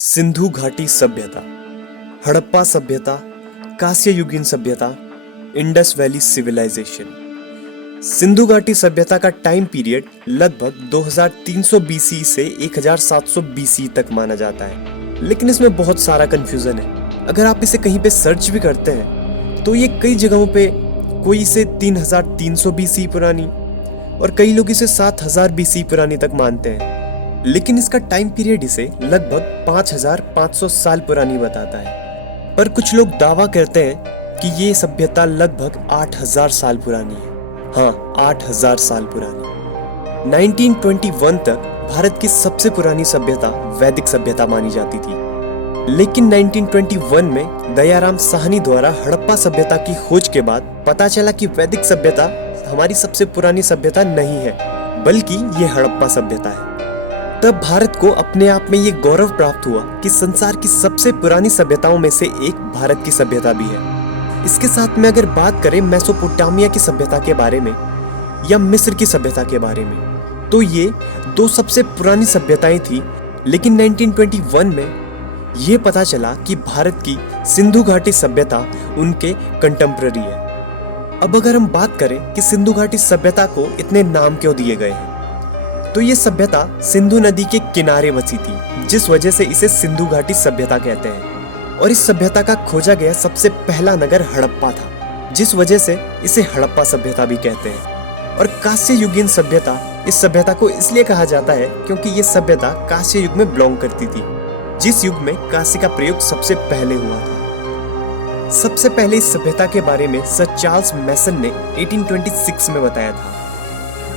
सिंधु घाटी सभ्यता, हड़प्पा सभ्यता, कांस्ययुगीन सभ्यता, इंडस वैली सिविलाइजेशन। सिंधु घाटी सभ्यता का टाइम पीरियड लगभग 2300 बीसी से 1700 बीसी तक माना जाता है, लेकिन इसमें बहुत सारा कंफ्यूजन है। अगर आप इसे कहीं पे सर्च भी करते हैं तो ये कई जगहों पे कोई इसे 3300 बीसी पुरानी और कई लोग इसे 7000 बीसी पुरानी तक मानते हैं, लेकिन इसका टाइम पीरियड इसे लगभग 5500 साल पुरानी बताता है। पर कुछ लोग दावा करते हैं कि ये सभ्यता लगभग 8000 साल पुरानी है। हाँ, 8000 साल पुरानी। 1921 तक भारत की सबसे पुरानी सभ्यता वैदिक सभ्यता मानी जाती थी, लेकिन 1921 में दयाराम साहनी द्वारा हड़प्पा सभ्यता की खोज के बाद पता चला कि वैदिक सभ्यता हमारी सबसे पुरानी सभ्यता नहीं है, बल्कि ये हड़प्पा सभ्यता है। तब भारत को अपने आप में ये गौरव प्राप्त हुआ कि संसार की सबसे पुरानी सभ्यताओं में से एक भारत की सभ्यता भी है। इसके साथ में अगर बात करें मेसोपोटामिया की सभ्यता के बारे में या मिस्र की सभ्यता के बारे में, तो ये दो सबसे पुरानी सभ्यताएं थी, लेकिन 1921 में ये पता चला कि भारत की सिंधु घाटी सभ्यता उनके कंटेम्पररी है। अब अगर हम बात करें कि सिंधु घाटी सभ्यता को इतने नाम क्यों दिए गए हैं, तो ये सभ्यता सिंधु नदी के किनारे बसी थी, जिस वजह से इसे सिंधु घाटी सभ्यता कहते हैं। और इस सभ्यता का खोजा गया सबसे पहला नगर हड़प्पा था, जिस वजह से इसे हड़प्पा सभ्यता भी कहते हैं। और कांस्य युगीन सभ्यता, इस सभ्यता को इसलिए कहा जाता है क्योंकि ये सभ्यता कांस्य युग में बिलोंग करती थी, जिस युग में कांस्य का प्रयोग सबसे पहले हुआ था। सबसे पहले इस सभ्यता के बारे में सर चार्ल्स मैसन ने 1826 में बताया था।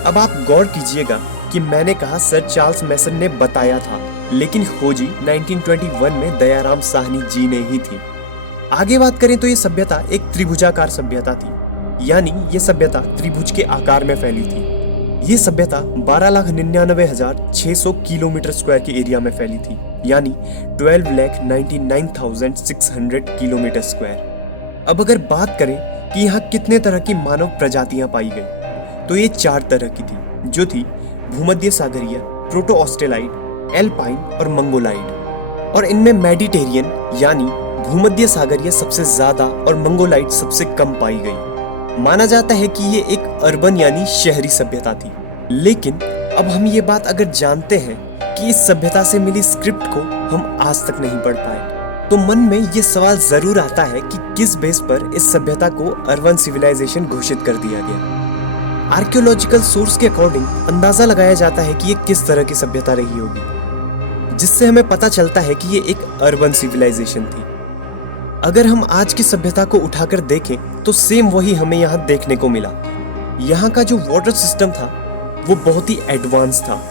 अब आप गौर कीजिएगा कि मैंने कहा सर चार्ल्स मैसन ने बताया था, लेकिन खोजी 1921 में दयाराम साहनी जी ने ही थी। आगे बात करें तो ये सभ्यता एक त्रिभुजाकार सभ्यता थी, यानी ये सभ्यता त्रिभुज के आकार में फैली थी। ये सभ्यता 12,99,600 किलोमीटर स्क्वायर के एरिया में फैली थी, यानी 12,99,600 किलोमीटर स्क्वायर। अब अगर बात करें कि यहाँ कितने तरह की मानव प्रजातियां पाई गई, तो ये 4 तरह की थी, जो थी भूमध्य सागरीय, प्रोटो ऑस्ट्रेलाइड, एल्पाइन और मंगोलाइड। और इनमें मेडिटेरियन यानी भूमध्य सागरीय सबसे ज्यादा और मंगोलाइड सबसे कम पाई गई। माना जाता है कि ये एक अर्बन यानी शहरी सभ्यता थी, लेकिन अब हम ये बात अगर जानते हैं कि इस सभ्यता से मिली स्क्रिप्ट को हम आज तक नहीं पढ़ पाए, तो मन में ये सवाल जरूर आता है कि किस बेस पर इस सभ्यता को अर्बन सिविलाइजेशन घोषित कर दिया गया। आर्कियोलॉजिकल सोर्स के अकॉर्डिंग अंदाजा लगाया जाता है कि ये किस तरह की सभ्यता रही होगी, जिससे हमें पता चलता है कि ये एक अर्बन सिविलाइजेशन थी। अगर हम आज की सभ्यता को उठाकर देखें तो सेम वही हमें यहाँ देखने को मिला। यहाँ का जो वाटर सिस्टम था वो बहुत ही एडवांस था,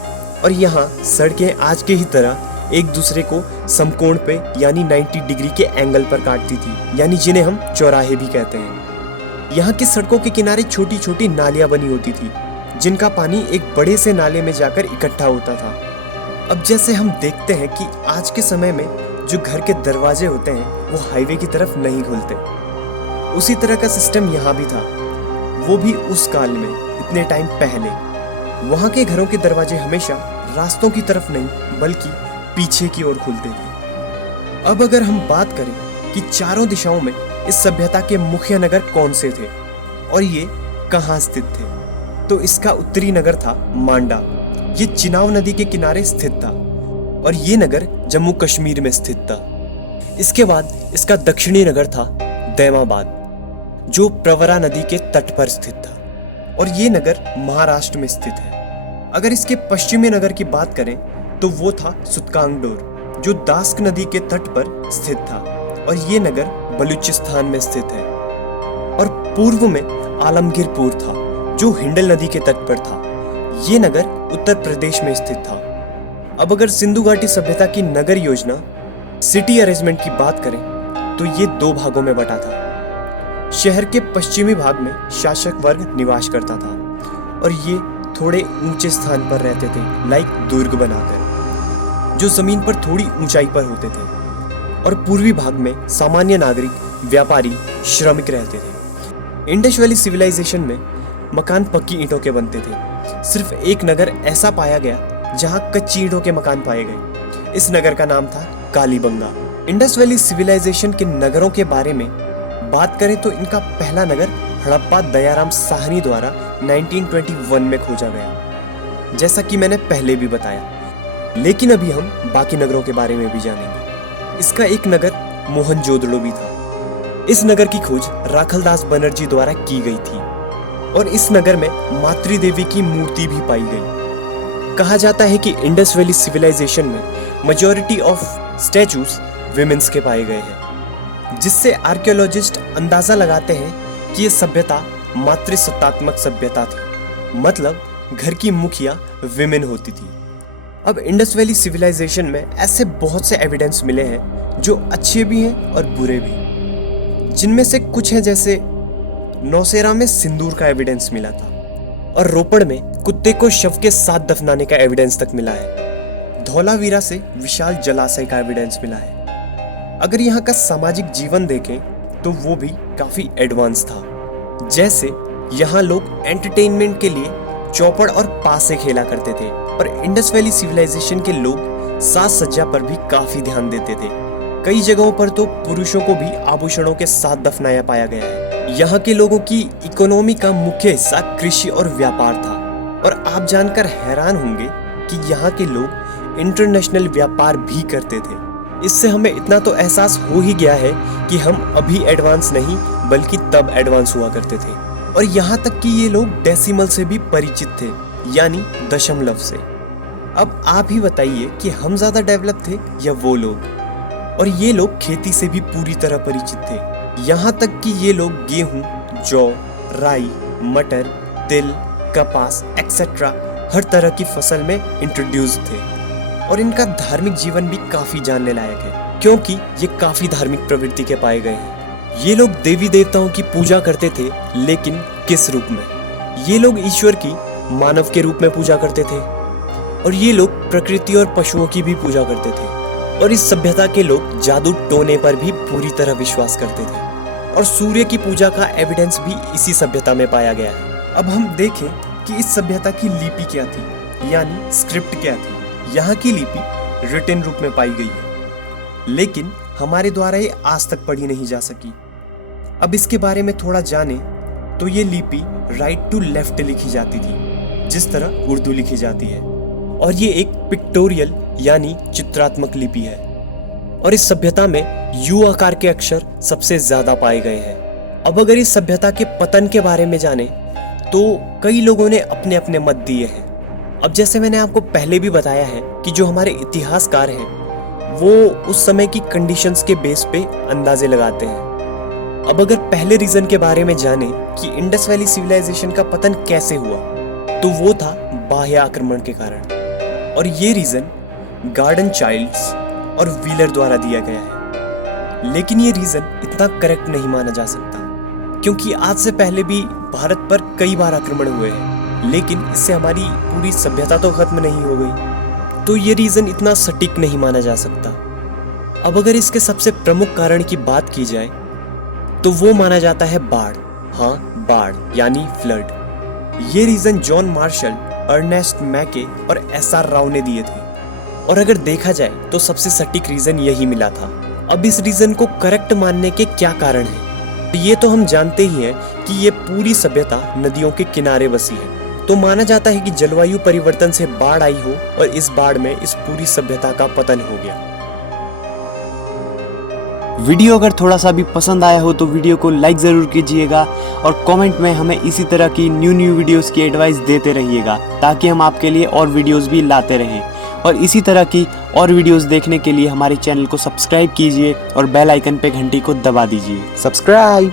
और यहाँ सड़कें आज के ही तरह एक दूसरे को समकोण पे यानी 90 डिग्री के एंगल पर काटती थी, यानी जिन्हें हम चौराहे भी कहते हैं। यहाँ की सड़कों के किनारे छोटी छोटी नालियां बनी होती थी, जिनका पानी एक बड़े से नाले में जाकर इकट्ठा होता था। अब जैसे हम देखते हैं कि आज के समय में जो घर के दरवाजे होते हैं वो हाईवे की तरफ नहीं खुलते, उसी तरह का सिस्टम यहाँ भी था, वो भी उस काल में, इतने टाइम पहले। वहाँ के घरों के दरवाजे हमेशा रास्तों की तरफ नहीं बल्कि पीछे की ओर खुलते थे। अब अगर हम बात करें कि चारों दिशाओं में इस सभ्यता के मुख्य नगर कौन से थे और ये कहाँ स्थित थे, तो इसका उत्तरी नगर था मांडा। ये चिनाब नदी के किनारे स्थित था और ये नगर जम्मू कश्मीर में स्थित था। इसके बाद इसका दक्षिणी नगर था दैमाबाद, जो प्रवरा नदी के तट पर स्थित था, और ये नगर महाराष्ट्र में स्थित है। अगर इसके पश्चिमी नगर की बात करें तो वो था सुतकांगडोर, जो दास्क नदी के तट पर स्थित था, और ये नगर बलूचिस्तान में स्थित है। और पूर्व में आलमगीरपुर था, जो हिंडल नदी के तट पर था। ये नगर उत्तर प्रदेश में स्थित था। अब अगर सिंधु घाटी सभ्यता की नगर योजना, सिटी अरेंजमेंट की बात करें तो ये 2 भागों में बटा था। शहर के पश्चिमी भाग में शासक वर्ग निवास करता था, और ये थोड़े ऊंचे स्थान पर रहते थे, लाइक दुर्ग बनाकर, जो जमीन पर थोड़ी ऊंचाई पर होते थे। और पूर्वी भाग में सामान्य नागरिक, व्यापारी, श्रमिक रहते थे। इंडस वैली सिविलाइजेशन में मकान पक्की ईंटों के बनते थे। सिर्फ एक नगर ऐसा पाया गया जहां कच्ची ईंटों के मकान पाए गए। इस नगर का नाम था कालीबंगा। इंडस वैली सिविलाइजेशन के नगरों के बारे में बात करें तो इनका पहला नगर हड़प्पा दयाराम साहनी द्वारा 1921 में खोजा गया, जैसा कि मैंने पहले भी बताया। लेकिन अभी हम बाकी नगरों के बारे में भी जानेंगे। इसका एक नगर मोहनजोदड़ो भी था। इस नगर की खोज राखलदास बनर्जी द्वारा की गई थी और इस नगर में मातृ देवी की मूर्ति भी पाई गई। कहा जाता है कि इंडस वैली सिविलाइजेशन में मेजॉरिटी ऑफ स्टैचूज विमेंस के पाए गए हैं, जिससे आर्कियोलॉजिस्ट अंदाजा लगाते हैं कि यह सभ्यता मातृसत्तात्मक सभ्यता थी, मतलब घर की मुखिया विमेन होती थी। अब इंडस वैली सिविलाइजेशन में ऐसे बहुत से एविडेंस मिले हैं जो अच्छे भी हैं और बुरे भी, जिनमें से कुछ हैं जैसे नौशेरा में सिंदूर का एविडेंस मिला था और रोपड़ में कुत्ते को शव के साथ दफनाने का एविडेंस तक मिला है। धौलावीरा से विशाल जलाशय का एविडेंस मिला है। अगर यहाँ का सामाजिक जीवन देखें तो वो भी काफी एडवांस था। जैसे यहाँ लोग एंटरटेनमेंट के लिए चौपड़ और पासे खेला करते थे, और इंडस वैली सिविलाइजेशन के लोग साज सज्जा पर भी काफी ध्यान देते थे। कई जगहों पर तो पुरुषों को भी आभूषणों के साथ दफनाया पाया गया है। यहाँ के लोगों की इकोनॉमी का मुख्य हिस्सा कृषि और व्यापार था, और आप जानकर हैरान होंगे कि यहाँ के लोग इंटरनेशनल व्यापार भी करते थे। इससे हमें इतना तो एहसास हो ही गया है कि हम अभी एडवांस नहीं बल्कि तब एडवांस हुआ करते थे। और यहाँ तक कि ये लोग डेसिमल से भी परिचित थे, यानी दशमलव से। अब आप ही बताइए कि हम ज्यादा डेवलप थे या वो लोग। और ये लोग खेती से भी पूरी तरह परिचित थे, यहाँ तक कि ये लोग गेहूं, जौ, राई, मटर, तिल, कपास एक्सेट्रा हर तरह की फसल में इंट्रोड्यूस थे। और इनका धार्मिक जीवन भी काफी जानने लायक है, क्योंकि ये काफी धार्मिक प्रवृत्ति के पाए गए हैं। ये लोग देवी देवताओं की पूजा करते थे, लेकिन किस रूप में? ये लोग ईश्वर की मानव के रूप में पूजा करते थे, और ये लोग प्रकृति और पशुओं की भी पूजा करते थे। और इस सभ्यता के लोग जादू टोने पर भी पूरी तरह विश्वास करते थे, और सूर्य की पूजा का एविडेंस भी इसी सभ्यता में पाया गया है। अब हम देखें कि इस सभ्यता की लिपि क्या थी, यानी स्क्रिप्ट क्या थी। यहाँ की लिपि रिटन रूप में पाई गई है, लेकिन हमारे द्वारा ये आज तक पढ़ी नहीं जा सकी। अब इसके बारे में थोड़ा जाने तो ये लिपि राइट टू लेफ्ट लिखी जाती थी, जिस तरह उर्दू लिखी जाती है, और ये एक पिक्टोरियल यानी चित्रात्मक लिपि है। और इस सभ्यता में यू आकार के अक्षर सबसे ज्यादा पाए गए हैं। अब अगर इस सभ्यता के पतन के बारे में जाने तो कई लोगों ने अपने अपने मत दिए हैं। अब जैसे मैंने आपको पहले भी बताया है कि जो हमारे इतिहासकार हैं वो उस समय की कंडीशंस के बेस पे अंदाजे लगाते हैं। अब अगर पहले रीजन के बारे में जाने कि इंडस वैली सिविलाइजेशन का पतन कैसे हुआ, तो वो था बाह्य आक्रमण के कारण। और ये रीजन गार्डन चाइल्ड्स और व्हीलर द्वारा दिया गया है। लेकिन ये रीजन इतना करेक्ट नहीं माना जा सकता, क्योंकि आज से पहले भी भारत पर कई बार आक्रमण हुए हैं, लेकिन इससे हमारी पूरी सभ्यता तो खत्म नहीं हो गई। तो ये रीजन इतना सटीक नहीं माना जा सकता। अब अगर इसके सबसे प्रमुख कारण की बात की जाए तो वो माना जाता है बाढ़। हाँ, बाढ़ यानी फ्लड। ये रीजन जॉन मार्शल, अर्नेस्ट मैके और एसआर राव ने दिए थे, और अगर देखा जाए तो सबसे सटीक रीजन यही मिला था। अब इस रीजन को करेक्ट मानने के क्या कारण हैं? ये तो हम जानते ही हैं कि ये पूरी सभ्यता नदियों के किनारे बसी है, तो माना जाता है कि जलवायु परिवर्तन से बाढ़ आई हो और इस बाढ़ में इस पूरी सभ्यता का पतन हो गया। वीडियो अगर थोड़ा सा भी पसंद आया हो तो वीडियो को लाइक ज़रूर कीजिएगा, और कमेंट में हमें इसी तरह की न्यू वीडियोस की एडवाइस देते रहिएगा, ताकि हम आपके लिए और वीडियोस भी लाते रहें। और इसी तरह की और वीडियोस देखने के लिए हमारे चैनल को सब्सक्राइब कीजिए और बेल आइकन पे घंटी को दबा दीजिए। सब्सक्राइब।